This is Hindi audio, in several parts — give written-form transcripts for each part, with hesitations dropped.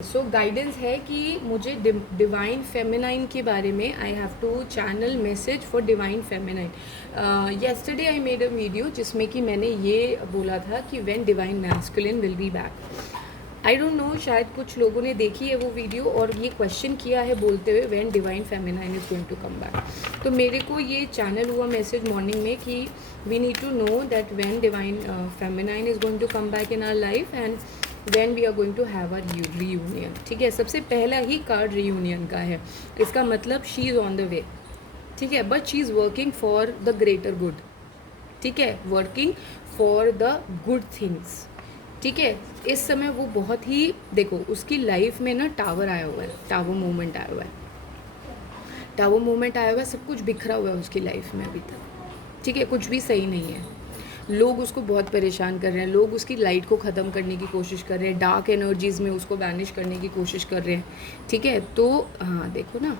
सो गाइडेंस है कि मुझे डिवाइन फेमिनाइन के बारे में I have to channel message for divine feminine. Yesterday I made a video जिसमें कि मैंने ये बोला था कि when divine masculine will be back. I don't know, शायद कुछ लोगों ने देखी है वो वीडियो और ये क्वेश्चन किया है बोलते हुए when divine feminine is going to come back. तो मेरे को ये चैनल हुआ मैसेज मॉर्निंग में कि we need to know that when divine feminine is going to come back in our life and when we are going to have our reunion। ठीक है, सबसे पहला ही कार्ड reunion का है। इसका मतलब she is on the way। ठीक है, but she is working for the greater good। ठीक है, working for the good things। ठीक है, इस समय वो बहुत ही, देखो उसकी लाइफ में ना टावर आया हुआ है, टावर मूवमेंट आया हुआ है, टावर मूवमेंट आया हुआ है, सब कुछ बिखरा हुआ है उसकी लाइफ में अभी तक। ठीक है, कुछ भी सही नहीं है, लोग उसको बहुत परेशान कर रहे हैं, लोग उसकी लाइट को ख़त्म करने की कोशिश कर रहे हैं, डार्क एनर्जीज़ में उसको बैनिश करने की कोशिश कर रहे हैं। ठीक है, तो हाँ देखो ना,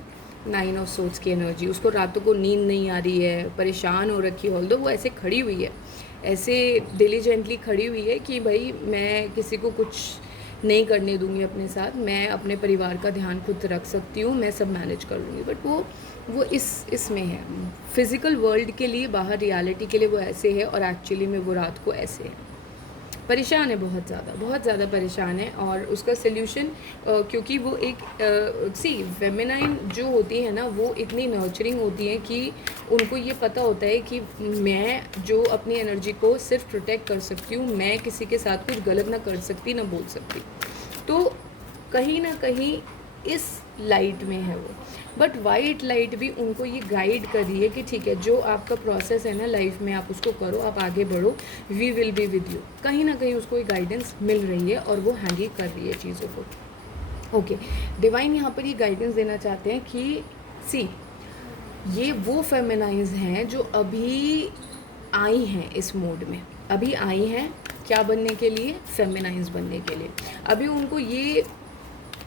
9 ऑफ सोर्ड्स की एनर्जी, उसको रातों को नींद नहीं आ रही है, परेशान हो रखी है। ऑल्दो वो ऐसे खड़ी हुई है, ऐसे डिलीजेंटली खड़ी हुई है कि भाई मैं किसी को कुछ नहीं करने दूंगी अपने साथ, मैं अपने परिवार का ध्यान खुद रख सकती हूँ, मैं सब मैनेज कर लूँगी। बट वो इसमें है, फिज़िकल वर्ल्ड के लिए, बाहर रियलिटी के लिए वो ऐसे है और एक्चुअली में वो रात को ऐसे है, परेशान है, बहुत ज़्यादा परेशान है। और उसका सल्यूशन क्योंकि वो एक फेमिनाइन जो होती है ना, वो इतनी नर्चरिंग होती है कि उनको ये पता होता है कि मैं जो अपनी एनर्जी को सिर्फ प्रोटेक्ट कर सकती हूँ, मैं किसी के साथ कुछ गलत ना कर सकती, ना बोल सकती। तो कहीं ना कहीं इस लाइट में है वो, बट वाइट लाइट भी उनको ये गाइड कर रही है कि ठीक है, जो आपका प्रोसेस है ना लाइफ में, आप उसको करो, आप आगे बढ़ो, we will be with you. कहीं ना कहीं उसको एक गाइडेंस मिल रही है और वो हैंडल कर रही है चीज़ों को। ओके, डिवाइन यहाँ पर ये गाइडेंस देना चाहते हैं कि सी, ये वो फेमिनाइज हैं जो अभी आई हैं इस मोड में, अभी आई हैं क्या बनने के लिए, फेमिनाइज बनने के लिए। अभी उनको ये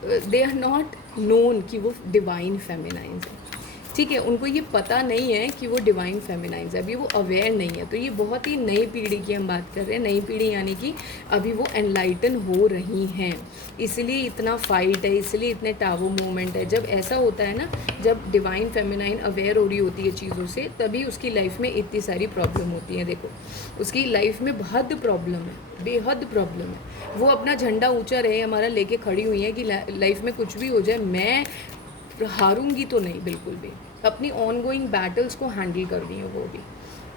दे आर नॉट नोन कि वो डिवाइन फेमिनाइज है। ठीक है, उनको ये पता नहीं है कि वो डिवाइन फेमिनाइज है, अभी वो अवेयर नहीं है। तो ये बहुत ही नई पीढ़ी की हम बात कर रहे हैं, नई पीढ़ी यानी कि अभी वो एनलाइटन हो रही हैं, इसलिए इतना फाइट है, इसलिए इतने टावो मूवमेंट है। जब ऐसा होता है ना, जब डिवाइन फेमिनाइन अवेयर हो रही होती है चीज़ों से, तभी उसकी लाइफ में इतनी सारी प्रॉब्लम होती है। देखो उसकी लाइफ में बहुत प्रॉब्लम है, बेहद प्रॉब्लम है। वो अपना झंडा ऊंचा रहे हमारा लेके खड़ी हुई है कि लाइफ में कुछ भी हो जाए, मैं हारूंगी तो नहीं, बिल्कुल भी। अपनी ऑन गोइंग बैटल्स को हैंडल कर रही है वो भी।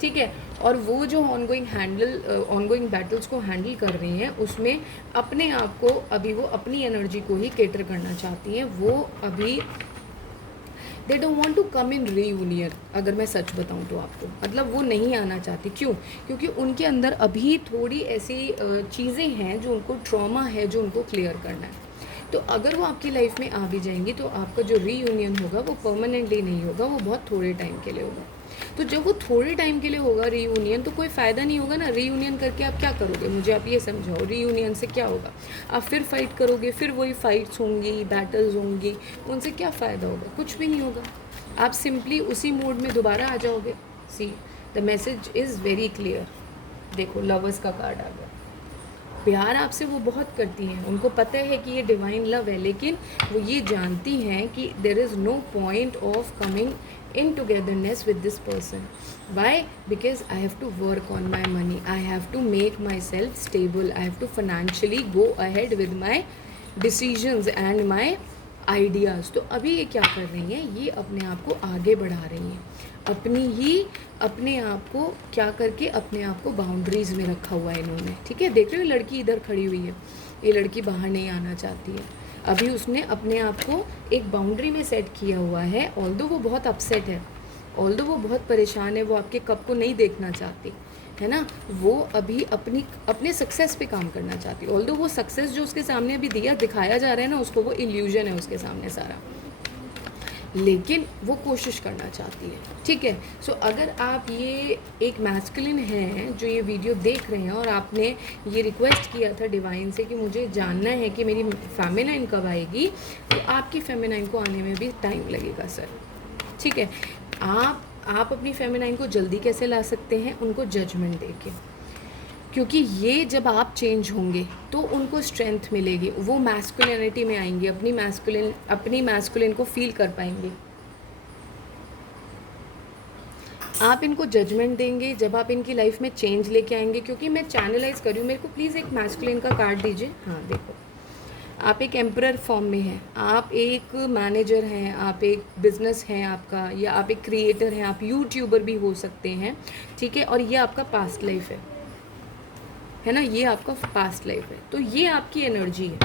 ठीक है, और वो जो ऑन गोइंग बैटल्स को हैंडल कर रही हैं, उसमें अपने आप को, अभी वो अपनी एनर्जी को ही केटर करना चाहती हैं। वो अभी they don't want to come in reunion. अगर मैं सच बताऊं तो आपको, मतलब वो नहीं आना चाहती। क्यों? क्योंकि उनके अंदर अभी थोड़ी ऐसी चीज़ें हैं जो उनको, ट्रॉमा है जो उनको क्लियर करना है। तो अगर वो आपकी लाइफ में आ भी जाएंगी तो आपका जो रीयूनियन होगा वो परमानेंटली नहीं होगा, वो बहुत थोड़े टाइम के लिए होगा। तो जब वो थोड़े टाइम के लिए होगा रीयूनियन, तो कोई फ़ायदा नहीं होगा ना। रीयूनियन करके आप क्या करोगे, मुझे आप ये समझाओ। रीयूनियन से क्या होगा? आप फिर फाइट करोगे, फिर वही फाइट्स होंगी, बैटल्स होंगी, उनसे क्या फ़ायदा होगा? कुछ भी नहीं होगा। आप सिंपली उसी मोड में दोबारा आ जाओगे। See, the message is very clear. देखो लवर्स का कार्ड आ गया। प्यार आपसे वो बहुत करती हैं, उनको पता है कि ये डिवाइन लव है, लेकिन वो ये जानती हैं कि there is no point of coming in togetherness with this person. Why? Because I have to work on my money, I have to make myself stable, I have to financially go ahead with my decisions and my ideas। तो अभी ये क्या कर रही हैं, ये अपने आप को आगे बढ़ा रही हैं, अपने आप को क्या करके, अपने आप को बाउंड्रीज़ में रखा हुआ है इन्होंने। ठीक है, देख रहे हो लड़की इधर खड़ी हुई है, ये लड़की बाहर नहीं आना चाहती है। अभी उसने अपने आप को एक बाउंड्री में सेट किया हुआ है। ऑल्दो वो बहुत अपसेट है, ऑल्दो वो बहुत परेशान है, वो आपके कप को नहीं देखना चाहती है ना, वो अभी अपने सक्सेस पे काम करना चाहती है। ऑल्दो वो सक्सेस जो उसके सामने अभी दिखाया जा रहा है ना, उसको वो इल्यूजन है उसके सामने सारा, लेकिन वो कोशिश करना चाहती है। ठीक है, सो अगर आप ये एक मैस्कुलिन हैं जो ये वीडियो देख रहे हैं और आपने ये रिक्वेस्ट किया था डिवाइन से कि मुझे जानना है कि मेरी फेमिनाइन कब आएगी, तो आपकी फेमिनाइन को आने में भी टाइम लगेगा सर। ठीक है, आप अपनी फेमिनाइन को जल्दी कैसे ला सकते हैं? उनको जजमेंट देके। क्योंकि ये जब आप चेंज होंगे तो उनको स्ट्रेंथ मिलेगी, वो मैस्कुलिनिटी में आएंगे, अपनी मैस्कुलिन को फील कर पाएंगे। आप इनको जजमेंट देंगे जब आप इनकी लाइफ में चेंज लेके आएंगे। क्योंकि मैं चैनलाइज कर रही हूँ, मेरे को प्लीज़ एक मैस्कुलिन का कार्ड दीजिए। हाँ देखो, आप एक एम्परर फॉर्म में हैं, आप एक मैनेजर हैं, आप एक बिजनेस हैं आपका, या आप एक क्रिएटर हैं, आप यूट्यूबर भी हो सकते हैं, ठीक है। और ये आपका पास्ट लाइफ है ना, ये आपका पास्ट लाइफ है। तो ये आपकी एनर्जी है,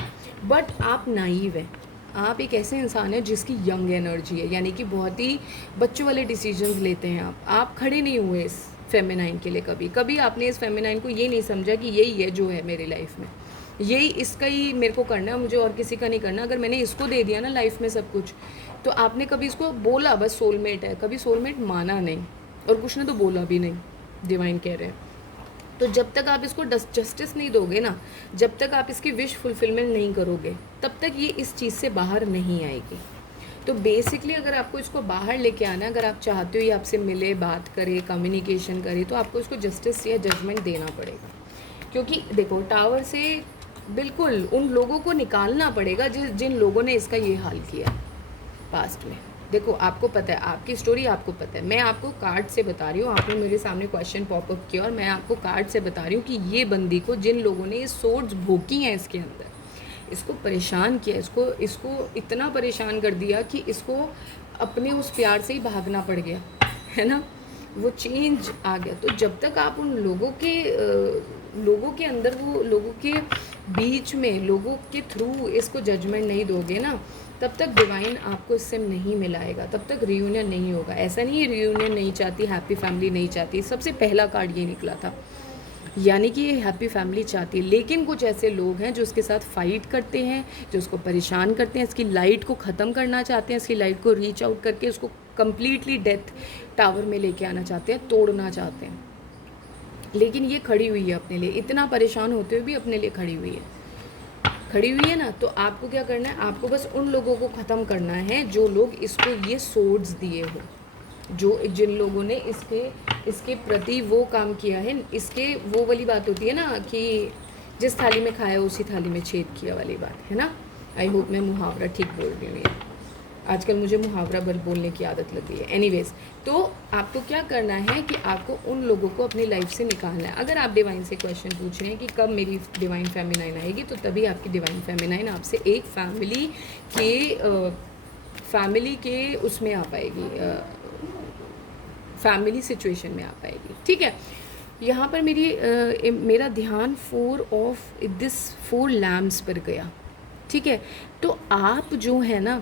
बट आप नाइव है, आप एक ऐसे इंसान हैं जिसकी यंग एनर्जी है, यानी कि बहुत ही बच्चों वाले डिसीजंस लेते हैं आप खड़े नहीं हुए इस फेमिनाइन के लिए। कभी आपने इस फेमिनाइन को ये नहीं समझा कि यही है जो है मेरी लाइफ में, यही इसका ही मेरे को करना है, मुझे और किसी का नहीं करना। अगर मैंने इसको दे दिया ना लाइफ में सब कुछ, तो आपने कभी इसको बोला बस सोलमेट है, कभी सोलमेट माना नहीं, और कुछ ने तो बोला भी नहीं, डिवाइन कह रहे हैं। तो जब तक आप इसको जस्टिस नहीं दोगे ना, जब तक आप इसकी विश फुलफिलमेंट नहीं करोगे, तब तक ये इस चीज़ से बाहर नहीं आएगी। तो बेसिकली अगर आपको इसको बाहर लेके आना है, अगर आप चाहते हो ये आपसे मिले, बात करे, कम्युनिकेशन करे, तो आपको इसको जस्टिस या जजमेंट देना पड़ेगा। क्योंकि देखो, टावर से बिल्कुल उन लोगों को निकालना पड़ेगा जिन लोगों ने इसका ये हाल किया पास्ट में। देखो, आपको पता है, आपकी स्टोरी आपको पता है, मैं आपको कार्ड से बता रही हूँ। आपने मेरे सामने क्वेश्चन पॉपअप किया और मैं आपको कार्ड से बता रही हूँ कि ये बंदी को, जिन लोगों ने ये सोर्ड्स भोंकी हैं इसके अंदर, इसको परेशान किया, इसको इतना परेशान कर दिया कि इसको अपने उस प्यार से ही भागना पड़ गया, है ना, वो चेंज आ गया। तो जब तक आप उन लोगों के अंदर, वो लोगों के बीच में, लोगों के थ्रू इसको जजमेंट नहीं दोगे ना, तब तक डिवाइन आपको इससे नहीं मिलाएगा, तब तक रियूनियन नहीं होगा। ऐसा नहीं है रियूनियन नहीं चाहती, हैप्पी फैमिली नहीं चाहती, सबसे पहला कार्ड ये निकला था, यानी कि ये हैप्पी फैमिली चाहती है। लेकिन कुछ ऐसे लोग हैं जो उसके साथ फाइट करते हैं, जो उसको परेशान करते हैं, इसकी लाइट को ख़त्म करना चाहते हैं, इसकी लाइट को रीच आउट करके उसको कम्प्लीटली डेथ टावर में लेके आना चाहते हैं, तोड़ना चाहते हैं। लेकिन ये खड़ी हुई है अपने लिए, इतना परेशान होते हुए भी अपने लिए खड़ी हुई है ना। तो आपको क्या करना है, आपको बस उन लोगों को ख़त्म करना है जो लोग इसको ये सोर्ड्स दिए हो, जिन लोगों ने इसके प्रति वो काम किया है। इसके वो वाली बात होती है ना कि जिस थाली में खाया उसी थाली में छेद किया वाली बात है ना। आई होप मैं मुहावरा ठीक बोल रही हूँ। आजकल मुझे मुहावरा बोलने की आदत लगी है। एनीवेज, तो आपको क्या करना है कि आपको उन लोगों को अपनी लाइफ से निकालना है। अगर आप डिवाइन से क्वेश्चन पूछ रहे हैं कि कब मेरी डिवाइन फेमिनाइन आएगी, तो तभी आपकी डिवाइन फेमिनाइन आपसे एक फैमिली के उसमें आ पाएगी, फैमिली सिचुएशन में आ पाएगी, ठीक है। यहाँ पर मेरा ध्यान 4 लैम्प्स पर गया, ठीक है। तो आप जो है ना,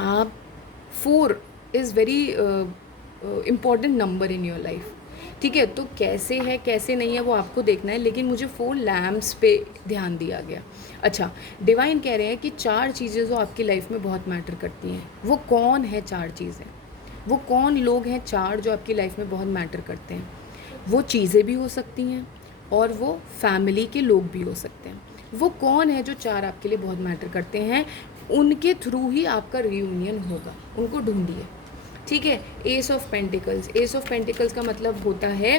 आप 4 is very important number in your life, ठीक है। तो कैसे है कैसे नहीं है वो आपको देखना है, लेकिन मुझे 4 लैम्प्स पे ध्यान दिया गया। अच्छा, डिवाइन कह रहे हैं कि 4 चीज़ें जो आपकी लाइफ में बहुत मैटर करती हैं, वो कौन है 4 चीज़ें, वो कौन लोग हैं 4 जो आपकी लाइफ में बहुत मैटर करते हैं। वो चीज़ें भी हो सकती हैं और वो फैमिली के लोग भी हो सकते हैं। वो कौन है जो 4 आपके लिए बहुत मैटर करते हैं, उनके थ्रू ही आपका रियूनियन होगा, उनको ढूंढिए, ठीक है। एस ऑफ पेंटिकल्स का मतलब होता है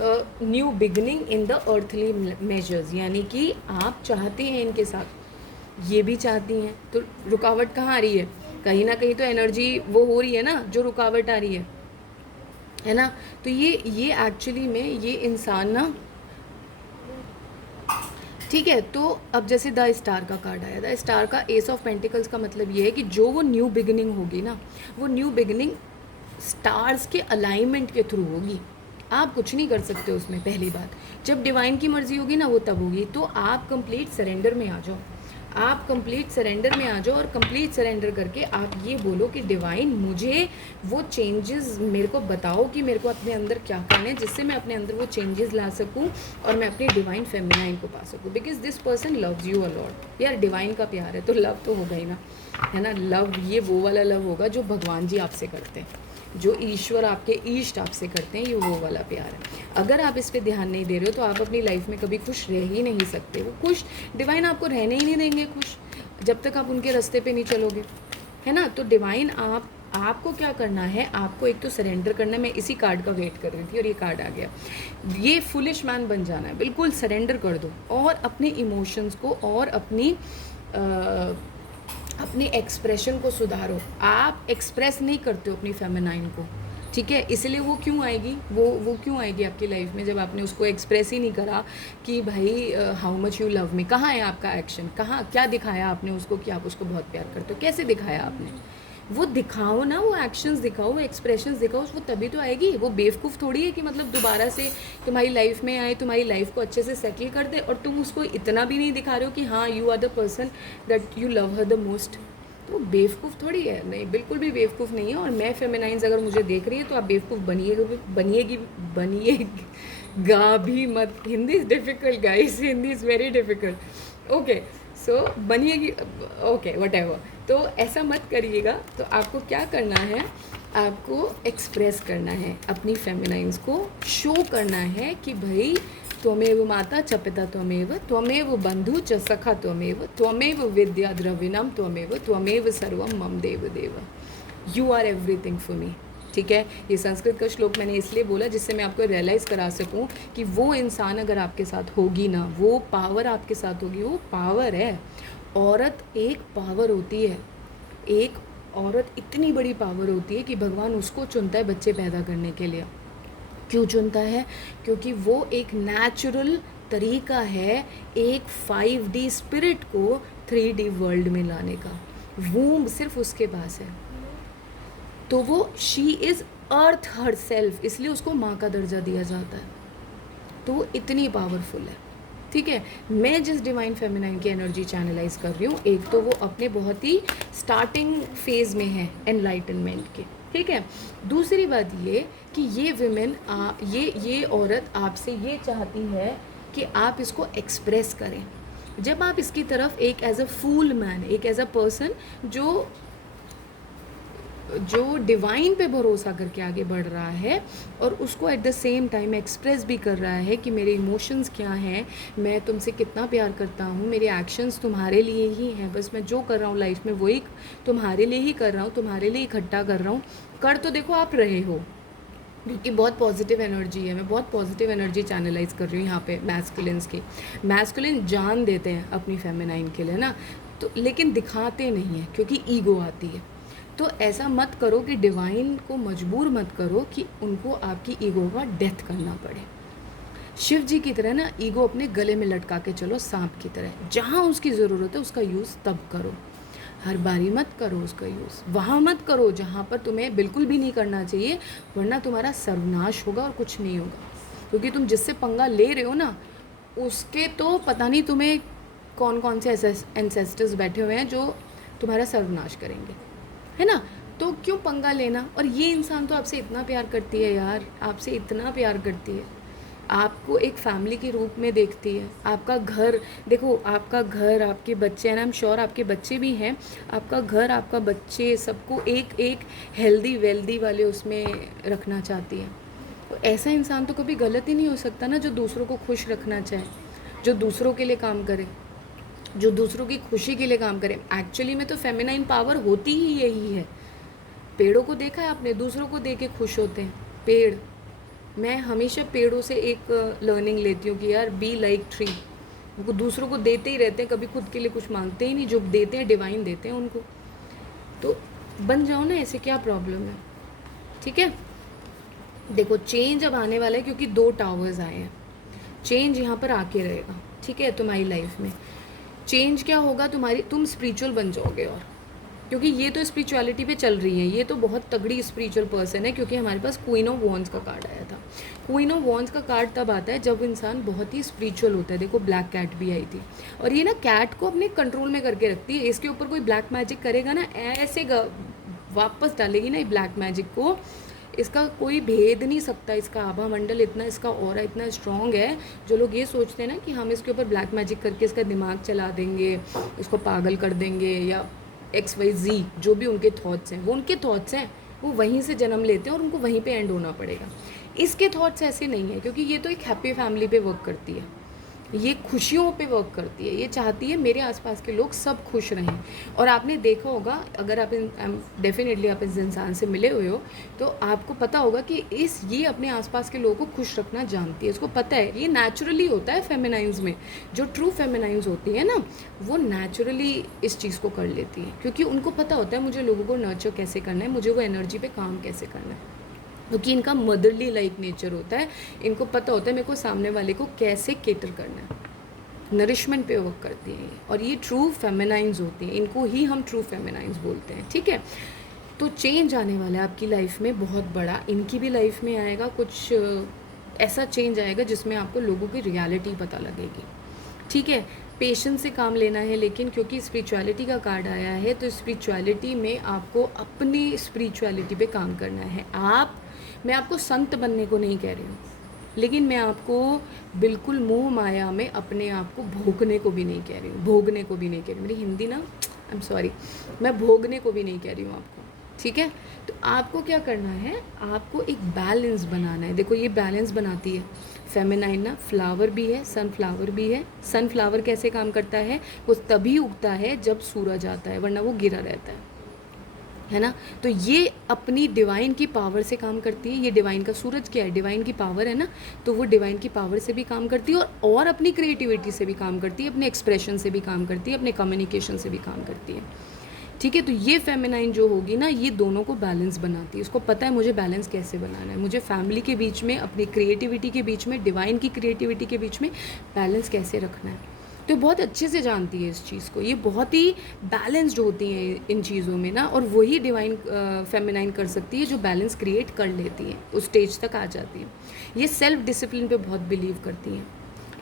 new beginning in the earthly measures, यानी कि आप चाहते हैं इनके साथ, ये भी चाहती हैं। तो रुकावट कहाँ आ रही है, कहीं ना कहीं तो एनर्जी वो हो रही है ना, जो रुकावट आ रही है ना। तो ये एक्चुअली में ये इंसान ना, ठीक है। तो अब जैसे द स्टार का कार्ड आया, द स्टार का एस ऑफ पेंटिकल्स का मतलब ये है कि जो वो न्यू बिगिनिंग होगी ना, वो न्यू बिगिनिंग स्टार्स के अलाइनमेंट के थ्रू होगी। आप कुछ नहीं कर सकते उसमें। पहली बात, जब डिवाइन की मर्जी होगी ना, वो तब होगी। तो आप कंप्लीट सरेंडर में आ जाओ, आप कंप्लीट सरेंडर में आ जाओ, और कंप्लीट सरेंडर करके आप ये बोलो कि डिवाइन मुझे वो चेंजेस मेरे को बताओ कि मेरे को अपने अंदर क्या करना है, जिससे मैं अपने अंदर वो चेंजेस ला सकूं और मैं अपनी डिवाइन फेमिनाइन को पा सकूं। Because this person loves you a lot. यार डिवाइन का प्यार है तो लव तो होगा ही ना, है ना। लव ये वो वाला लव होगा जो भगवान जी आपसे करते हैं, जो ईश्वर आपके इष्ट आपसे करते हैं, ये वो वाला प्यार है। अगर आप इस पे ध्यान नहीं दे रहे हो तो आप अपनी लाइफ में कभी खुश रह ही नहीं सकते। वो खुश, डिवाइन आपको रहने ही नहीं देंगे खुश, जब तक आप उनके रास्ते पे नहीं चलोगे, है ना। तो डिवाइन आपको क्या करना है, आपको एक तो सरेंडर करना है। मैं इसी कार्ड का वेट कर रही थी और ये कार्ड आ गया। ये फुलिश मैन बन जाना है, बिल्कुल सरेंडर कर दो और अपने इमोशंस को और अपने एक्सप्रेशन को सुधारो। आप एक्सप्रेस नहीं करते हो अपनी फेमिनाइन को, ठीक है, इसलिए वो क्यों आएगी, वो क्यों आएगी आपकी लाइफ में जब आपने उसको एक्सप्रेस ही नहीं करा कि भाई how much you love me. कहाँ है आपका एक्शन, कहाँ क्या दिखाया आपने उसको कि आप उसको बहुत प्यार करते हो, कैसे दिखाया आपने, वो दिखाओ ना, वो एक्शंस दिखाओ, वो एक्सप्रेशंस दिखाओ, वो तभी तो आएगी। वो बेवकूफ़ थोड़ी है कि मतलब दोबारा से तुम्हारी लाइफ में आए, तुम्हारी लाइफ को अच्छे से सेटल कर दे और तुम उसको इतना भी नहीं दिखा रहे हो कि हाँ you are the person that you love her the most. तो बेवकूफ़ थोड़ी है, नहीं बिल्कुल भी बेवकूफ़ नहीं है। और मैं फेमिनाइंस अगर मुझे देख रही है तो आप बेवकूफ़ बनिएगा भी मत। Hindi is difficult guys, Hindi is very difficult. Okay so बनिएगी, ओके वट। तो ऐसा मत करिएगा। तो आपको क्या करना है, आपको एक्सप्रेस करना है अपनी फेमिनाइंस को, शो करना है कि भाई त्वमेव माता च पिता त्वमेव बंधु च सखा त्वमेव विद्या द्रविणम त्वमेव सर्वम मम देव देव। You are everything for me, ठीक है। ये संस्कृत का श्लोक मैंने इसलिए बोला जिससे मैं आपको रियलाइज़ करा सकूं कि वो इंसान अगर आपके साथ होगी ना, वो पावर आपके साथ होगी, वो पावर है। औरत एक पावर होती है, एक औरत इतनी बड़ी पावर होती है कि भगवान उसको चुनता है बच्चे पैदा करने के लिए। क्यों चुनता है? क्योंकि वो एक नेचुरल तरीका है एक 5D स्पिरिट को 3D वर्ल्ड में लाने का। वूम्ब सिर्फ उसके पास है, तो वो she is earth her self, इसलिए उसको माँ का दर्जा दिया जाता है। तो वो इतनी पावरफुल है, ठीक है। मैं जिस डिवाइन फेमिनाइन की एनर्जी चैनलाइज कर रही हूँ, एक तो वो अपने बहुत ही स्टार्टिंग फेज़ में है एनलाइटनमेंट के, ठीक है। दूसरी बात ये कि ये विमेन ये औरत आपसे ये चाहती है कि आप इसको एक्सप्रेस करें। जब आप इसकी तरफ एक एज अ फूल मैन, एक एज अ पर्सन जो डिवाइन पे भरोसा करके आगे बढ़ रहा है और उसको at the same time express भी कर रहा है कि मेरे इमोशंस क्या हैं, मैं तुमसे कितना प्यार करता हूँ, मेरे एक्शंस तुम्हारे लिए ही हैं, बस मैं जो कर रहा हूँ लाइफ में वही तुम्हारे लिए ही कर रहा हूँ, तुम्हारे लिए इकट्ठा कर रहा हूँ। कर तो देखो आप रहे हो, क्योंकि बहुत पॉजिटिव एनर्जी है। मैं बहुत पॉजिटिव एनर्जी चैनलाइज कर रही हूँ यहाँ पे मैस्कुलिन्स की। मैस्कुलिन जान देते हैं अपनी फेमिनाइन के लिए ना, तो लेकिन दिखाते नहीं हैं क्योंकि ईगो आती है। तो ऐसा मत करो कि डिवाइन को मजबूर मत करो कि उनको आपकी ईगो का डेथ करना पड़े। शिव जी की तरह ना ईगो अपने गले में लटका के चलो, सांप की तरह। जहाँ उसकी ज़रूरत है उसका यूज़ तब करो, हर बारी मत करो उसका यूज़। वहाँ मत करो जहाँ पर तुम्हें बिल्कुल भी नहीं करना चाहिए, वरना तुम्हारा सर्वनाश होगा और कुछ नहीं होगा। क्योंकि तुम जिससे पंगा ले रहे हो ना, उसके तो पता नहीं तुम्हें कौन कौन से एंसेस्टर्स बैठे हुए हैं जो तुम्हारा सर्वनाश करेंगे, है ना। तो क्यों पंगा लेना। और ये इंसान तो आपसे इतना प्यार करती है यार, आपसे इतना प्यार करती है, आपको एक फैमिली के रूप में देखती है। आपका घर देखो, आपका घर, आपके बच्चे, एंड आई एम श्योर आपके बच्चे भी हैं, आपका घर, आपका बच्चे, सबको एक एक हेल्दी वेल्दी वाले उसमें रखना चाहती है। तो ऐसा इंसान तो कभी गलत ही नहीं हो सकता ना, जो दूसरों को खुश रखना चाहे, जो दूसरों के लिए काम करे, जो दूसरों की खुशी के लिए काम करे। एक्चुअली में तो फेमिनाइन पावर होती ही यही है। पेड़ों को देखा है आपने, दूसरों को देख के खुश होते हैं पेड़। मैं हमेशा पेड़ों से एक लर्निंग लेती हूँ कि यार बी लाइक ट्री, वो दूसरों को देते ही रहते हैं, कभी खुद के लिए कुछ मांगते ही नहीं। जो देते हैं डिवाइन देते हैं उनको। तो बन जाओ ना ऐसे, क्या प्रॉब्लम है, ठीक है। देखो चेंज अब आने वाला है क्योंकि 2 टावर्स आए हैं। चेंज यहाँ पर आके रहेगा, ठीक है। तुम्हारी लाइफ में चेंज क्या होगा, तुम स्पिरिचुअल बन जाओगे। और क्योंकि ये तो स्पिरिचुअलिटी पे चल रही है, ये तो बहुत तगड़ी स्पिरिचुअल पर्सन है। क्योंकि हमारे पास क्वीन ऑफ वॉन्ड्स का कार्ड आया था। क्वीन ऑफ वॉन्ड्स का कार्ड तब आता है जब इंसान बहुत ही स्पिरिचुअल होता है। देखो ब्लैक कैट भी आई थी, और ये ना कैट को अपने कंट्रोल में करके रखती है। इसके ऊपर कोई ब्लैक मैजिक करेगा ना, ऐसे वापस डालेगी ना ये ब्लैक मैजिक को, इसका कोई भेद नहीं सकता। इसका आभा मंडल इतना, इसका ऑरा इतना स्ट्रॉन्ग है। जो लोग ये सोचते हैं ना कि हम इसके ऊपर ब्लैक मैजिक करके इसका दिमाग चला देंगे, इसको पागल कर देंगे, या XYZ जो भी उनके थॉट्स हैं, वो उनके थॉट्स हैं, वो वहीं से जन्म लेते हैं और उनको वहीं पे एंड होना पड़ेगा। इसके थॉट्स ऐसे नहीं है, क्योंकि ये तो एक हैप्पी फैमिली पे वर्क करती है। ये खुशियों पे वर्क करती है, ये चाहती है मेरे आसपास के लोग सब खुश रहें। और आपने देखा होगा, अगर आप डेफिनेटली आप इस इंसान से मिले हुए हो तो आपको पता होगा कि ये अपने आसपास के लोगों को खुश रखना जानती है, इसको पता है, ये नेचुरली होता है फेमिनाइन्स में। जो ट्रू फेमिनाइन्स होती है ना, वो नेचुरली इस चीज़ को कर लेती है, क्योंकि उनको पता होता है मुझे लोगों को नर्चर कैसे करना है, मुझे वो एनर्जी पे काम कैसे करना है, क्योंकि इनका मदरली लाइक नेचर होता है। इनको पता होता है मेरे को सामने वाले को कैसे केटर करना है, नरिशमेंट पे वर्क करती हैं ये, और ये ट्रू फेमिनाइन्स होती हैं, इनको ही हम ट्रू फेमिनाइन्स बोलते हैं, ठीक है। तो चेंज आने वाला है आपकी लाइफ में बहुत बड़ा, इनकी भी लाइफ में आएगा कुछ ऐसा चेंज आएगा जिसमें आपको लोगों की रियलिटी पता लगेगी, ठीक है। पेशेंस से काम लेना है, लेकिन क्योंकि स्पिरिचुअलिटी का कार्ड आया है तो स्पिरिचुअलिटी में आपको अपनी स्पिरिचुअलिटी पे काम करना है। मैं आपको संत बनने को नहीं कह रही हूँ, लेकिन मैं आपको बिल्कुल मोह माया में अपने आप को भोगने को भी नहीं कह रही हूँ, भोगने को भी नहीं कह रही हूँ, मेरी हिंदी ना, आई एम सॉरी, मैं भोगने को भी नहीं कह रही हूँ आपको, ठीक है। तो आपको क्या करना है, आपको एक बैलेंस बनाना है। देखो ये बैलेंस बनाती है फेमिनाइन ना, फ्लावर भी है, सनफ्लावर भी है। सनफ्लावर कैसे काम करता है, वो तभी उगता है जब सूरज आता है, वरना वो गिरा रहता है ना। तो ये अपनी डिवाइन की पावर से काम करती है। ये डिवाइन का सूरज क्या है, डिवाइन की पावर है ना, तो वो डिवाइन की पावर से भी काम करती है और अपनी क्रिएटिविटी से भी काम करती है, अपने एक्सप्रेशन से भी काम करती है, अपने कम्युनिकेशन से भी काम करती है, ठीक है। तो ये फेमिनाइन जो होगी ना, ये दोनों को बैलेंस बनाती है। उसको पता है मुझे बैलेंस कैसे बनाना है, मुझे फैमिली के बीच में, अपनी क्रिएटिविटी के बीच में, डिवाइन की क्रिएटिविटी के बीच में बैलेंस कैसे रखना है। तो बहुत अच्छे से जानती है इस चीज़ को, ये बहुत ही बैलेंस्ड होती हैं इन चीज़ों में ना, और वही डिवाइन फेमिनाइन कर सकती है जो बैलेंस क्रिएट कर लेती है, उस स्टेज तक आ जाती है। ये सेल्फ डिसिप्लिन पे बहुत बिलीव करती हैं,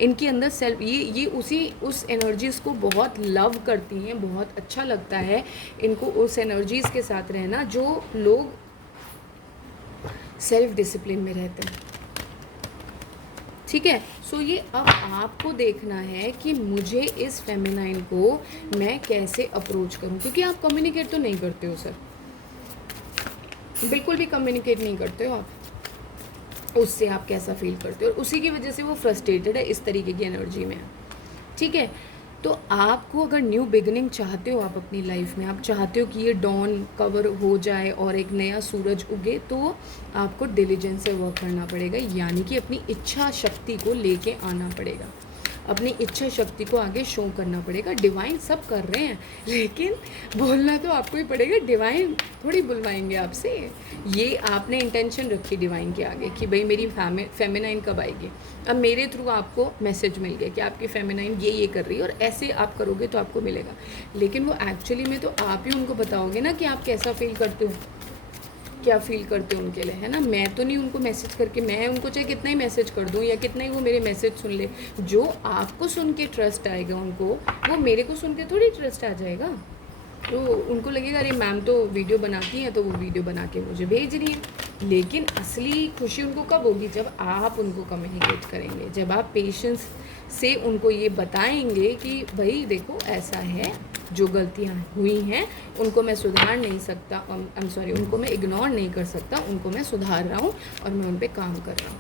इनके अंदर सेल्फ ये उस एनर्जीज़ को बहुत लव करती हैं, बहुत अच्छा लगता है इनको उस एनर्जीज़ के साथ रहना जो लोग सेल्फ डिसिप्लिन में रहते हैं, ठीक है। सो ये अब आपको देखना है कि मुझे इस फेमिनाइन को मैं कैसे अप्रोच करूं, क्योंकि आप कम्युनिकेट तो नहीं करते हो सर, बिल्कुल भी कम्युनिकेट नहीं करते हो आप, उससे आप कैसा फील करते हो, और उसी की वजह से वो फ्रस्ट्रेटेड है, इस तरीके की एनर्जी में है, ठीक है। तो आपको अगर न्यू बिगनिंग चाहते हो आप अपनी लाइफ में, आप चाहते हो कि ये डॉन कवर हो जाए और एक नया सूरज उगे, तो आपको डिलीजेंस से वर्क करना पड़ेगा, यानी कि अपनी इच्छा शक्ति को लेके आना पड़ेगा, अपनी इच्छा शक्ति को आगे शो करना पड़ेगा। डिवाइन सब कर रहे हैं, लेकिन बोलना तो आपको ही पड़ेगा, डिवाइन थोड़ी बुलवाएंगे आपसे। ये आपने इंटेंशन रखी डिवाइन के आगे कि भाई मेरी फेमिनाइन कब आएगी, अब मेरे थ्रू आपको मैसेज मिल गया कि आपकी फेमिनाइन ये कर रही है, और ऐसे आप करोगे तो आपको मिलेगा। लेकिन वो एक्चुअली में तो आप ही उनको बताओगे ना कि आप कैसा फील करते हो, क्या फील करते हो उनके लिए, है ना। मैं तो नहीं उनको मैसेज करके, मैं उनको चाहे कितना ही मैसेज कर दूँ या कितना ही वो मेरे मैसेज सुन ले, जो आपको सुन के ट्रस्ट आएगा उनको, वो मेरे को सुन के थोड़ी ट्रस्ट आ जाएगा। तो उनको लगेगा अरे मैम तो वीडियो बनाती हैं, तो वो वीडियो बना के मुझे भेज रही है। लेकिन असली खुशी उनको कब होगी, जब आप उनको कम्युनिकेट करेंगे, जब आप पेशेंस से उनको ये बताएंगे कि भाई देखो ऐसा है, जो गलतियाँ हुई हैं उनको मैं सुधार नहीं सकता, उनको मैं इग्नोर नहीं कर सकता, उनको मैं सुधार रहा हूँ और मैं उन पर काम कर रहा हूँ,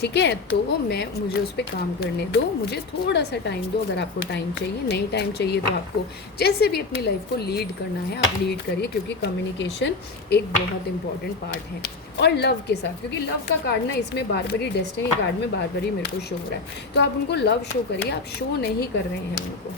ठीक है। तो मुझे उस पर काम करने दो, मुझे थोड़ा सा टाइम दो। अगर आपको टाइम चाहिए, नहीं टाइम चाहिए, तो आपको जैसे भी अपनी लाइफ को लीड करना है आप लीड करिए, क्योंकि कम्युनिकेशन एक बहुत इंपॉर्टेंट पार्ट है। और लव के साथ, क्योंकि लव का कार्ड ना इसमें बार बारी डेस्टिनी कार्ड में बार बारी मेरे को शो हो रहा है, तो आप उनको लव शो करिए, आप शो नहीं कर रहे हैं उनको।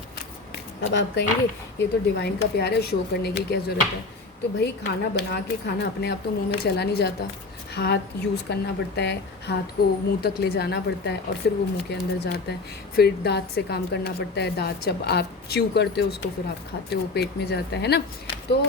अब आप कहेंगे ये तो डिवाइन का प्यार है, शो करने की क्या ज़रूरत है। तो भाई खाना बना के खाना अपने आप तो मुंह में चला नहीं जाता, हाथ यूज़ करना पड़ता है, हाथ को मुंह तक ले जाना पड़ता है और फिर वो मुंह के अंदर जाता है, फिर दांत से काम करना पड़ता है, दांत जब आप च्यू करते हो उसको फिर आप खाते हो, पेट में जाता है ना। तो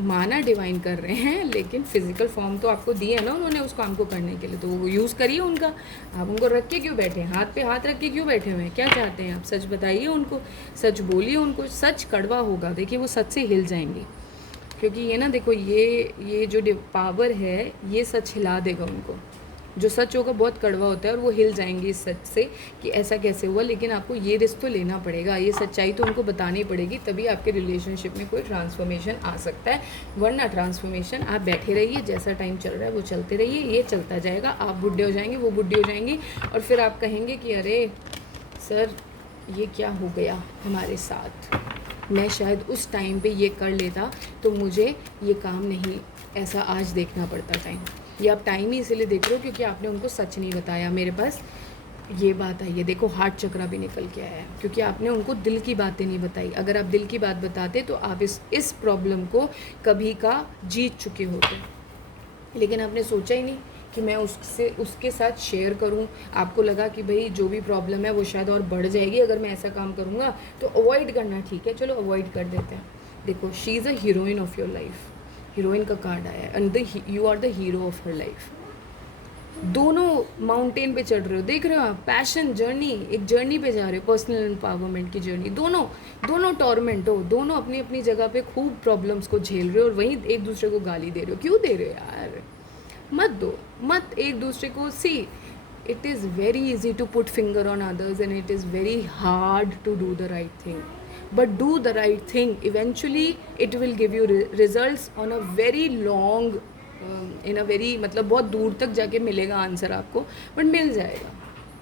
माना डिवाइन कर रहे हैं, लेकिन फिजिकल फॉर्म तो आपको दी है ना उन्होंने उस काम को करने के लिए, तो वो यूज़ करिए उनका। आप उनको रख के क्यों बैठे हैं, हाथ पे हाथ रख के क्यों बैठे हुए हैं, क्या चाहते हैं आप, सच बताइए उनको, सच बोलिए उनको। सच कड़वा होगा, देखिए वो सच से हिल जाएंगी, क्योंकि ये ना देखो ये जो पावर है ये सच हिला देगा उनको। जो सच होगा बहुत कड़वा होता है और वो हिल जाएंगे इस सच से कि ऐसा कैसे हुआ। लेकिन आपको ये रिस्क तो लेना पड़ेगा, ये सच्चाई तो उनको बतानी पड़ेगी, तभी आपके रिलेशनशिप में कोई ट्रांसफॉर्मेशन आ सकता है। वरना ट्रांसफॉर्मेशन आप बैठे रहिए, जैसा टाइम चल रहा है वो चलते रहिए, ये चलता जाएगा, आप बुढ़े हो जाएंगे, वो बुढ़ी हो जाएंगी, और फिर आप कहेंगे कि अरे सर ये क्या हो गया हमारे साथ, मैं शायद उस टाइम पे ये कर लेता तो मुझे ये काम नहीं ऐसा आज देखना पड़ता टाइम। ये आप टाइम ही इसीलिए देख रहे हो क्योंकि आपने उनको सच नहीं बताया। मेरे पास ये बात आई है, देखो हार्ट चक्रा भी निकल के आया है क्योंकि आपने उनको दिल की बातें नहीं बताई। अगर आप दिल की बात बताते तो आप इस प्रॉब्लम को कभी का जीत चुके होते, लेकिन आपने सोचा ही नहीं कि मैं उसके साथ शेयर करूं। आपको लगा कि भाई जो भी प्रॉब्लम है वो शायद और बढ़ जाएगी अगर मैं ऐसा काम करूंगा, तो अवॉइड करना ठीक है, चलो अवॉइड कर देते हैं। देखो she is a heroine of your life, heroine का कार्ड आया है and you are the hero of her life. दोनों माउंटेन पे चढ़ रहे हो, देख रहे हो आप, पैशन जर्नी, एक जर्नी पे जा रहे हो, पर्सनल एम्पावरमेंट की जर्नी। दोनों टॉर्मेंट हो, दोनों अपनी अपनी जगह पे खूब प्रॉब्लम्स को झेल रहे हो और वहीं एक दूसरे को गाली दे रहे हो। क्यों दे रहे हो यार, मत दो, मत एक दूसरे को। See it is very easy to put finger on others and it is very hard to do the right thing, but do the right thing, eventually it will give you results on a very long, in a very, मतलब बहुत दूर तक जाके मिलेगा आंसर आपको, बट मिल जाएगा,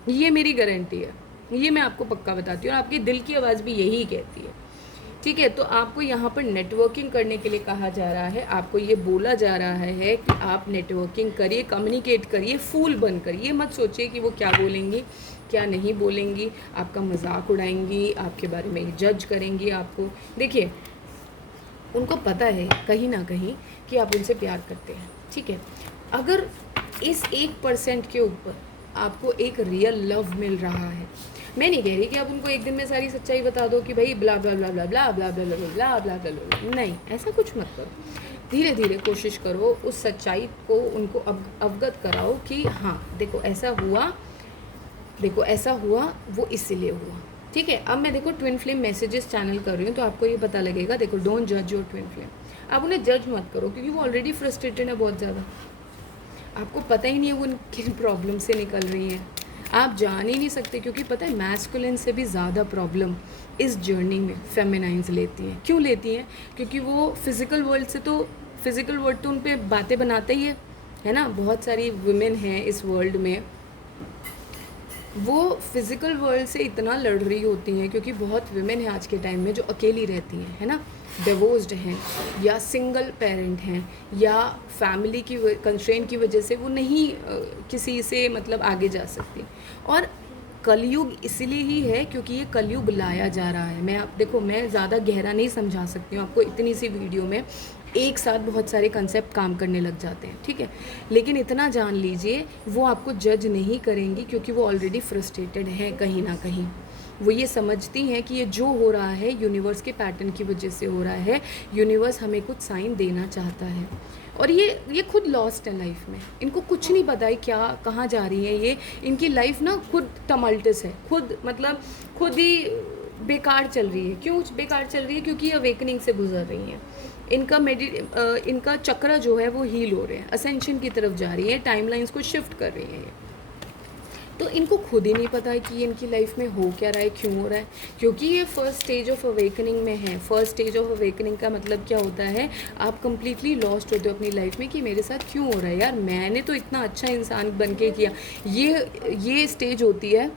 ये मेरी गारंटी है, ये मैं आपको पक्का बताती हूँ। और आपकी दिल की आवाज़ भी यही कहती है, ठीक है। तो आपको यहाँ पर नेटवर्किंग करने के लिए कहा जा रहा है, आपको ये बोला जा रहा है कि आप नेटवर्किंग करिए, कम्युनिकेट करिए, फूल बनकर। ये मत सोचिए कि वो क्या बोलेंगी क्या नहीं बोलेंगी, आपका मजाक उड़ाएंगी, आपके बारे में जज करेंगी आपको। देखिए उनको पता है कहीं ना कहीं कि आप उनसे प्यार करते हैं, ठीक है। अगर इस 1% के ऊपर आपको एक रियल लव मिल रहा है, मैं नहीं कह रही कि आप उनको एक दिन में सारी सच्चाई बता दो कि भाई ब्ला ब्ला ब्ला ब्ला ब्ला ब्ला ब्ला ब्ला ब्ला ब्ला ब्ला ब्ला, नहीं, ऐसा कुछ मत करो। धीरे धीरे कोशिश करो, उस सच्चाई को उनको अवगत कराओ कि हाँ देखो ऐसा हुआ, देखो ऐसा हुआ, वो इसीलिए हुआ, ठीक है। अब मैं देखो ट्विन फ्लेम मैसेजेस चैनल कर रही हूँ तो आपको ये पता लगेगा। देखो डोंट जज योर ट्विन फ्लेम, आप उन्हें जज मत करो क्योंकि वो ऑलरेडी फ्रस्ट्रेटेड है बहुत ज़्यादा, आपको पता ही नहीं है वो किन प्रॉब्लम से निकल रही है, आप जान ही नहीं सकते। क्योंकि पता है मैस्कुलिन से भी ज़्यादा प्रॉब्लम इस जर्नी में फेमिनाइंस लेती हैं। क्यों लेती हैं? क्योंकि वो फिज़िकल वर्ल्ड से तो, फिज़िकल वर्ल्ड तो उन पर बातें बनाता ही है ना। बहुत सारी वुमेन हैं इस वर्ल्ड में, वो फिज़िकल वर्ल्ड से इतना लड़ रही होती हैं क्योंकि बहुत वुमेन हैं आज के टाइम में जो अकेली रहती हैं, है ना, डिवोर्स्ड हैं या सिंगल पेरेंट हैं या फैमिली की कंस्ट्रेंट की वजह से वो नहीं किसी से मतलब आगे जा सकती। और कलयुग इसलिए ही है क्योंकि ये कलयुग लाया जा रहा है। मैं आप देखो, मैं ज़्यादा गहरा नहीं समझा सकती हूँ आपको, इतनी सी वीडियो में एक साथ बहुत सारे कंसेप्ट काम करने लग जाते हैं, ठीक है। लेकिन इतना जान लीजिए वो आपको जज नहीं करेंगी क्योंकि वो ऑलरेडी फ्रस्ट्रेटेड है कहीं ना कहीं। वो ये समझती हैं कि ये जो हो रहा है यूनिवर्स के पैटर्न की वजह से हो रहा है, यूनिवर्स हमें कुछ साइन देना चाहता है। और ये खुद लॉस्ट है लाइफ में, इनको कुछ नहीं पता है क्या कहाँ जा रही है ये। इनकी लाइफ ना खुद टमल्टस है, खुद मतलब खुद ही बेकार चल रही है। क्यों बेकार चल रही है? क्योंकि अवेकनिंग से गुजर रही हैं। इनका चक्र जो है वो हील हो रहे हैं, असेंशन की तरफ जा रही है, टाइमलाइंस को शिफ्ट कर रही है ये। तो इनको खुद ही नहीं पता है कि इनकी लाइफ में हो क्या रहा है, क्यों हो रहा है, क्योंकि ये फर्स्ट स्टेज ऑफ अवेकनिंग में है। फर्स्ट स्टेज ऑफ अवेकनिंग का मतलब क्या होता है? आप कंप्लीटली लॉस्ट होते हो अपनी लाइफ में कि मेरे साथ क्यों हो रहा है यार, मैंने तो इतना अच्छा इंसान बन के किया। ये स्टेज होती है।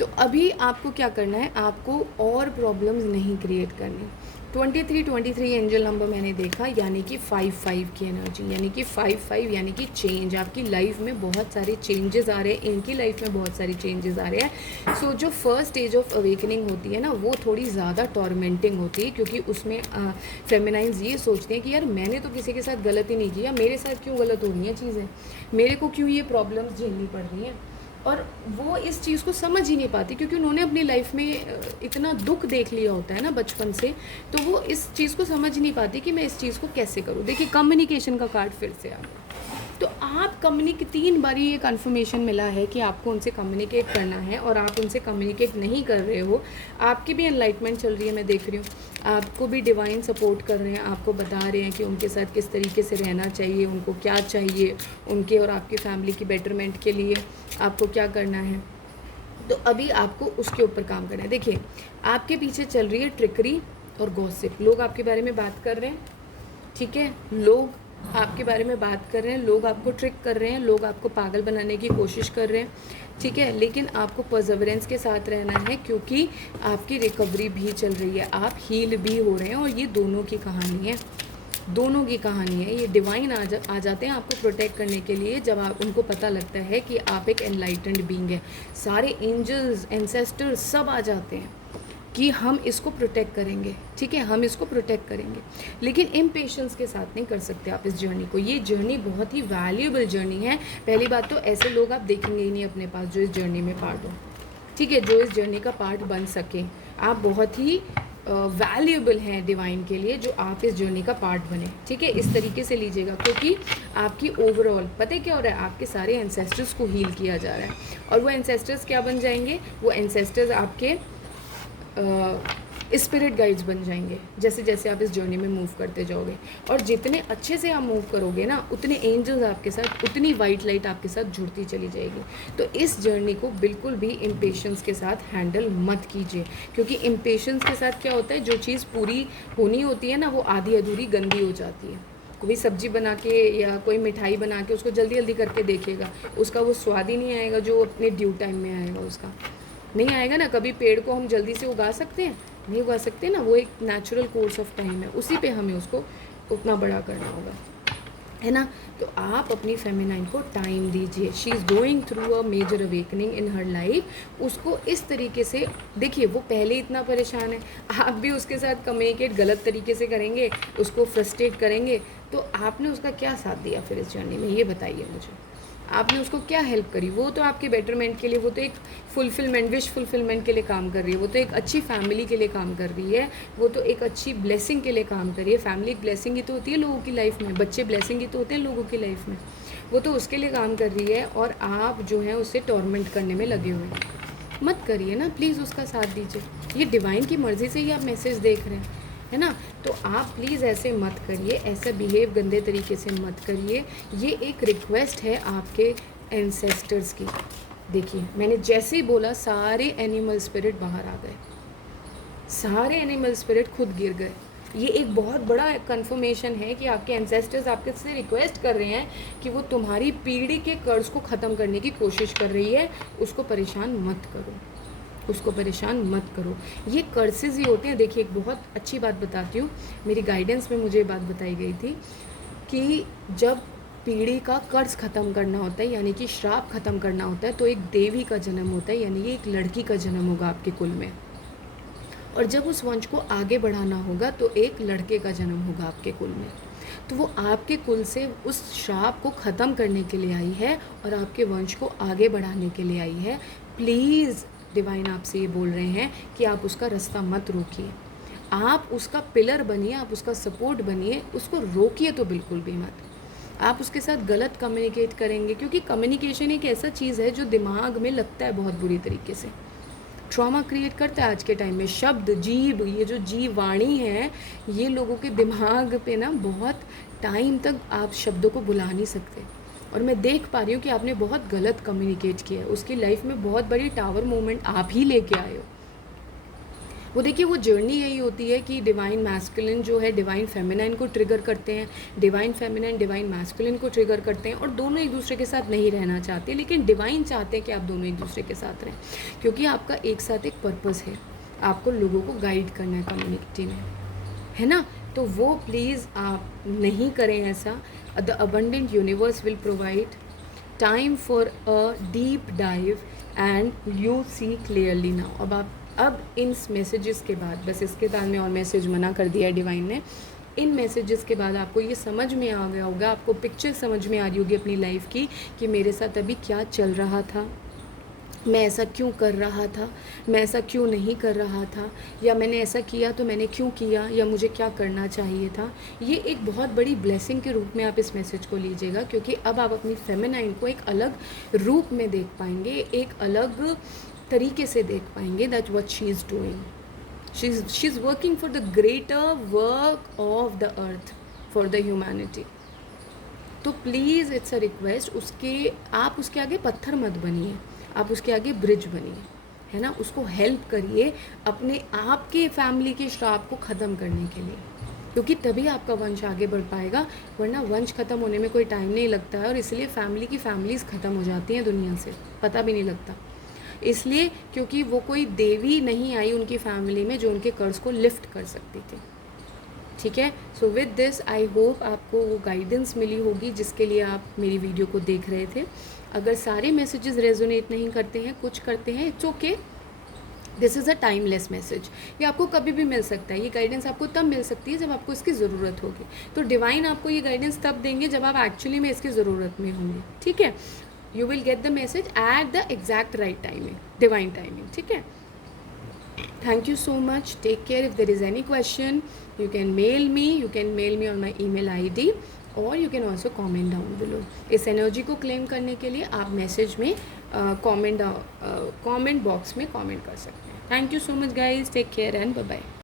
तो अभी आपको क्या करना है, आपको और प्रॉब्लम्स नहीं क्रिएट करनी। 23 एंजल नंबर मैंने देखा, यानी कि 5 की एनर्जी, यानी कि 5 यानी कि चेंज। आपकी लाइफ में बहुत सारे चेंजेस आ रहे हैं, इनकी लाइफ में बहुत सारे चेंजेस आ रहे हैं। सो जो फर्स्ट स्टेज ऑफ अवेकनिंग होती है ना, वो थोड़ी ज़्यादा टॉर्मेंटिंग होती है क्योंकि उसमें फेमिनाइंस ये सोचते हैं कि यार मैंने तो किसी के साथ गलत ही नहीं किया, मेरे साथ क्यों गलत हो रही हैं चीज़ें, मेरे को क्यों ये प्रॉब्लम्स झेलनी पड़ रही हैं। और वो इस चीज़ को समझ ही नहीं पाती क्योंकि उन्होंने अपनी लाइफ में इतना दुख देख लिया होता है ना बचपन से, तो वो इस चीज़ को समझ ही नहीं पाती कि मैं इस चीज़ को कैसे करूँ। देखिए कम्युनिकेशन का कार्ड फिर से आ गया। तो आप 3 बारी ये कन्फर्मेशन मिला है कि आपको उनसे कम्युनिकेट करना है और आप उनसे कम्युनिकेट नहीं कर रहे हो। आपकी भी एनलाइटमेंट चल रही है, मैं देख रही हूँ, आपको भी डिवाइन सपोर्ट कर रहे हैं, आपको बता रहे हैं कि उनके साथ किस तरीके से रहना चाहिए, उनको क्या चाहिए, उनके और आपकी फैमिली की बेटरमेंट के लिए आपको क्या करना है। तो अभी आपको उसके ऊपर काम करना है। देखिए आपके पीछे चल रही है ट्रिकरी और गॉसिप, लोग आपके बारे में बात कर रहे हैं, ठीक है, लोग आपके बारे में बात कर रहे हैं, लोग आपको ट्रिक कर रहे हैं, लोग आपको पागल बनाने की कोशिश कर रहे हैं, ठीक है, लेकिन आपको परसेवरेंस के साथ रहना है, क्योंकि आपकी रिकवरी भी चल रही है, आप हील भी हो रहे हैं, और ये दोनों की कहानी है, दोनों की कहानी है। ये डिवाइन आ जाते हैं आपको प्रोटेक्ट करने के लिए, जब आप उनको पता लगता है कि आप एक एनलाइटेंड बीइंग है। सारे एंजल्स, एंसेस्टर्स सब आ जाते हैं कि हम इसको प्रोटेक्ट करेंगे, ठीक है, हम इसको प्रोटेक्ट करेंगे, लेकिन इम्पेशेंस के साथ नहीं कर सकते आप इस जर्नी को। ये जर्नी बहुत ही वैल्यूएबल जर्नी है। पहली बात तो ऐसे लोग आप देखेंगे ही नहीं अपने पास जो इस जर्नी में पार्ट हो, ठीक है, जो इस जर्नी का पार्ट बन सके। आप बहुत ही वैल्यूएबल हैं डिवाइन के लिए, जो आप इस जर्नी का पार्ट बने, ठीक है, इस तरीके से लीजिएगा, क्योंकि आपकी ओवरऑल पता है क्या हो रहा है, आपके सारे एंसेस्टर्स को हील किया जा रहा है, और वो एंसेस्टर्स क्या बन जाएंगे, वो एंसेस्टर्स आपके स्पिरिट गाइड्स बन जाएंगे जैसे जैसे आप इस जर्नी में मूव करते जाओगे। और जितने अच्छे से आप मूव करोगे ना, उतने एंजल्स आपके साथ, उतनी वाइट लाइट आपके साथ जुड़ती चली जाएगी। तो इस जर्नी को बिल्कुल भी इम्पेशेंस के साथ हैंडल मत कीजिए, क्योंकि इम्पेशेंस के साथ क्या होता है, जो चीज़ पूरी होनी होती है ना, वो आधी अधूरी गंदी हो जाती है। कोई सब्जी बना के या कोई मिठाई बना के उसको जल्दी जल्दी करके देखेगा, उसका वो स्वाद ही नहीं आएगा जो अपने ड्यू टाइम में आएगा, उसका नहीं आएगा ना। कभी पेड़ को हम जल्दी से उगा सकते हैं, नहीं उगा सकते ना, वो एक नेचुरल कोर्स ऑफ टाइम है, उसी पे हमें उसको उतना बड़ा करना होगा, है ना। तो आप अपनी फेमिनाइन को टाइम दीजिए। She is going through a major awakening in her life. उसको इस तरीके से देखिए, वो पहले इतना परेशान है, आप भी उसके साथ कम्युनिकेट गलत तरीके से करेंगे, उसको फ्रस्ट्रेट करेंगे, तो आपने उसका क्या साथ दिया फिर इस जर्नी में, ये बताइए मुझे। आपने उसको क्या हेल्प करी? वो तो आपके बेटरमेंट के लिए, वो तो एक फुलफिलमेंट, विश फुलफिलमेंट के लिए काम कर रही है, वो तो एक अच्छी फैमिली के लिए काम कर रही है, वो तो एक अच्छी ब्लेसिंग के लिए काम कर रही है। फैमिली एक ब्लेसिंग ही तो होती है लोगों की लाइफ में, बच्चे ब्लेसिंग ही तो होते हैं लोगों की लाइफ में, वो तो उसके लिए काम कर रही है, और आप जो है उससे टॉर्मेंट करने में लगे हुए हैं। मत करिए ना प्लीज़, उसका साथ दीजिए। ये डिवाइन की मर्ज़ी से ही आप मैसेज देख रहे हैं, है ना। तो आप प्लीज़ ऐसे मत करिए, ऐसा बिहेव गंदे तरीके से मत करिए। ये एक रिक्वेस्ट है आपके एंसेस्टर्स की। देखिए, मैंने जैसे ही बोला, सारे एनिमल स्पिरिट बाहर आ गए, सारे एनिमल स्पिरिट खुद गिर गए। ये एक बहुत बड़ा कंफर्मेशन है कि आपके एंसेस्टर्स आपके से रिक्वेस्ट कर रहे हैं कि वो तुम्हारी पीढ़ी के कर्ज को ख़त्म करने की कोशिश कर रही है, उसको परेशान मत करो, उसको परेशान मत करो। ये कर्सेस ही होते हैं। देखिए, एक बहुत अच्छी बात बताती हूँ, मेरी गाइडेंस में मुझे ये बात बताई गई थी कि जब पीढ़ी का कर्ज ख़त्म करना होता है, यानी कि श्राप ख़त्म करना होता है, तो एक देवी का जन्म होता है, यानी कि एक लड़की का जन्म होगा आपके कुल में। और जब उस वंश को आगे बढ़ाना होगा तो एक लड़के का जन्म होगा आपके कुल में। तो वो आपके कुल से उस श्राप को ख़त्म करने के लिए आई है और आपके वंश को आगे बढ़ाने के लिए आई है। प्लीज़ डिवाइन आपसे ये बोल रहे हैं कि आप उसका रास्ता मत रोकिए, आप उसका पिलर बनिए, आप उसका सपोर्ट बनिए, उसको रोकिए तो बिल्कुल भी मत। आप उसके साथ गलत कम्युनिकेट करेंगे, क्योंकि कम्युनिकेशन एक ऐसा चीज़ है जो दिमाग में लगता है बहुत बुरी तरीके से, ट्रॉमा क्रिएट करता है आज के टाइम में। शब्द, जीव, ये जो जीव वाणी है, ये लोगों के दिमाग पे ना बहुत टाइम तक आप शब्दों को बुला नहीं सकते। और मैं देख पा रही हूँ कि आपने बहुत गलत कम्युनिकेट किया है, उसकी लाइफ में बहुत बड़ी टावर मोमेंट आप ही लेके आए हो। वो देखिए, वो जर्नी यही होती है कि डिवाइन मैस्कुलिन जो है डिवाइन फेमिनाइन को ट्रिगर करते हैं, डिवाइन फेमिनाइन डिवाइन मैस्कुलिन को ट्रिगर करते हैं, और दोनों एक दूसरे के साथ नहीं रहना चाहते, लेकिन डिवाइन चाहते हैं कि आप दोनों एक दूसरे के साथ रहें, क्योंकि आपका एक साथ एक पर्पस है, आपको लोगों को गाइड करना है कम्युनिटी में, है ना। तो वो प्लीज़ आप नहीं करें ऐसा। The abundant universe will provide time for a deep dive and you see clearly now. अब इन मैसेजेस के बाद, बस इसके बाद में और मैसेज मना कर दिया है डिवाइन ने, इन मैसेजेस के बाद आपको ये समझ में आ गया होगा, आपको पिक्चर समझ में आ रही होगी अपनी लाइफ की कि मेरे साथ अभी क्या चल रहा था, मैं ऐसा क्यों कर रहा था, मैं ऐसा क्यों नहीं कर रहा था, या मैंने ऐसा किया तो मैंने क्यों किया, या मुझे क्या करना चाहिए था। ये एक बहुत बड़ी ब्लेसिंग के रूप में आप इस मैसेज को लीजिएगा, क्योंकि अब आप अपनी फेमिनाइन को एक अलग रूप में देख पाएंगे, एक अलग तरीके से देख पाएंगे, that what she is doing. She is working for the greater work of the earth, for the humanity. तो प्लीज़ इट्स अ रिक्वेस्ट, आप उसके आगे पत्थर मत बनिए, आप उसके आगे ब्रिज बनिए, है ना। उसको हेल्प करिए अपने आप के फैमिली के श्राप को ख़त्म करने के लिए, क्योंकि तभी आपका वंश आगे बढ़ पाएगा, वरना वंश ख़त्म होने में कोई टाइम नहीं लगता है, और इसलिए फैमिली की फैमिलीज़ ख़त्म हो जाती हैं दुनिया से, पता भी नहीं लगता। इसलिए क्योंकि वो कोई देवी नहीं आई उनकी फैमिली में जो उनके कर्ज को लिफ्ट कर सकती थी। ठीक है, so with this I hope आपको वो गाइडेंस मिली होगी जिसके लिए आप मेरी वीडियो को देख रहे थे। अगर सारे मैसेजेस रेजोनेट नहीं करते हैं, कुछ करते हैं, it's okay, this is a timeless message. ये आपको कभी भी मिल सकता है, ये गाइडेंस आपको तब मिल सकती है जब आपको इसकी ज़रूरत होगी। तो डिवाइन आपको ये गाइडेंस तब देंगे जब आप एक्चुअली में इसकी ज़रूरत में होंगे। ठीक है, you will get the message at the exact right timing, divine timing. ठीक है, thank you so much, take care. If there is any question, you can mail me on my email id, or you can also comment down below. इस एनर्जी को क्लेम करने के लिए आप मैसेज में कमेंट बॉक्स में कमेंट कर सकते हैं। Thank you so much guys, take care and bye bye.